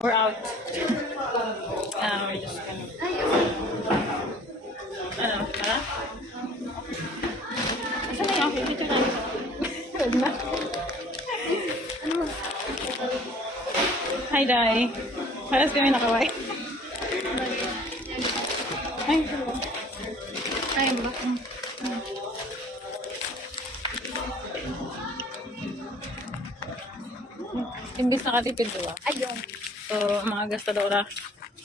We're out. We're just gonna... Ano? Tara? Saan na yung okay? Picture namin. Wala na. Hi, Dai. Paras kami nakaway. Ay, Ay, ba? imbis nakatipid, diba? Ayun. So, mga gastadora.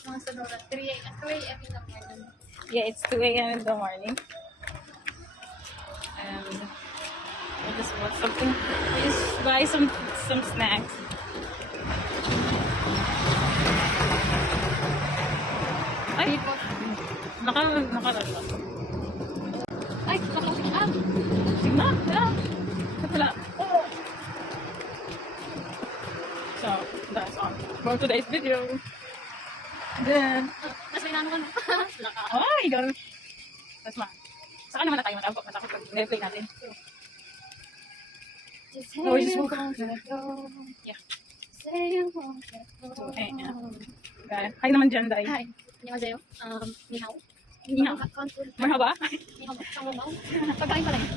Mga sonora. 3 a.m. in the morning. Yeah, it's 2 a.m. in the morning. And I just want something. I just buy some snacks. Ay, nakalala. Ay, nakausap ka. Sige na, yeah. Wala. So, that's all for today's video. Then, Mas may nano ka na. ay, ganun. Tapos saka naman na tayo matapos pag play natin. No, we just woke up. Yeah. Say you won't let go. So, yeah. Okay. Hi naman dyan, Day. Hi. 안녕하세요. Ni hao. Ni hao. Marhaba. Ni hao. Sangbaw. Pagkain pala yun.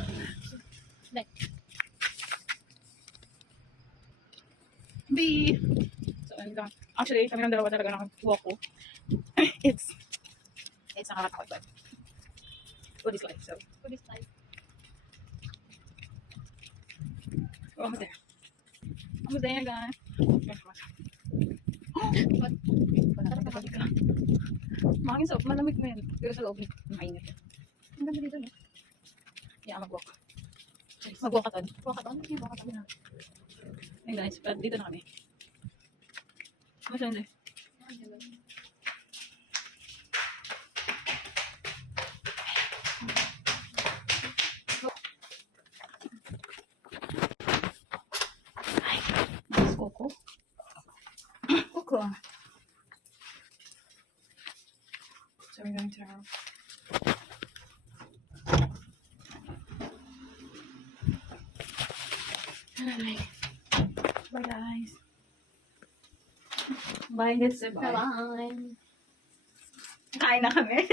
Dai. B. So, actually, kami ng dalawa talaga walk ko. It's nakakatakot, but food is life, so. Food is life. Oh, almost there. Almost there, guys. What? Balik ka. Mahangin sa malamig mo yan. Pero sa loob, mainit. Ang ganda dito, no? Yeah, mag-walk. Mag-walk ka ton. Walkathon? Yung walkathon. Hey guys, but dito na kami. Masya hindi. Ay, mas Coco. Coco. So we're going to our... Bye guys. Bye, it's bye. Bye-bye. Kain na kami.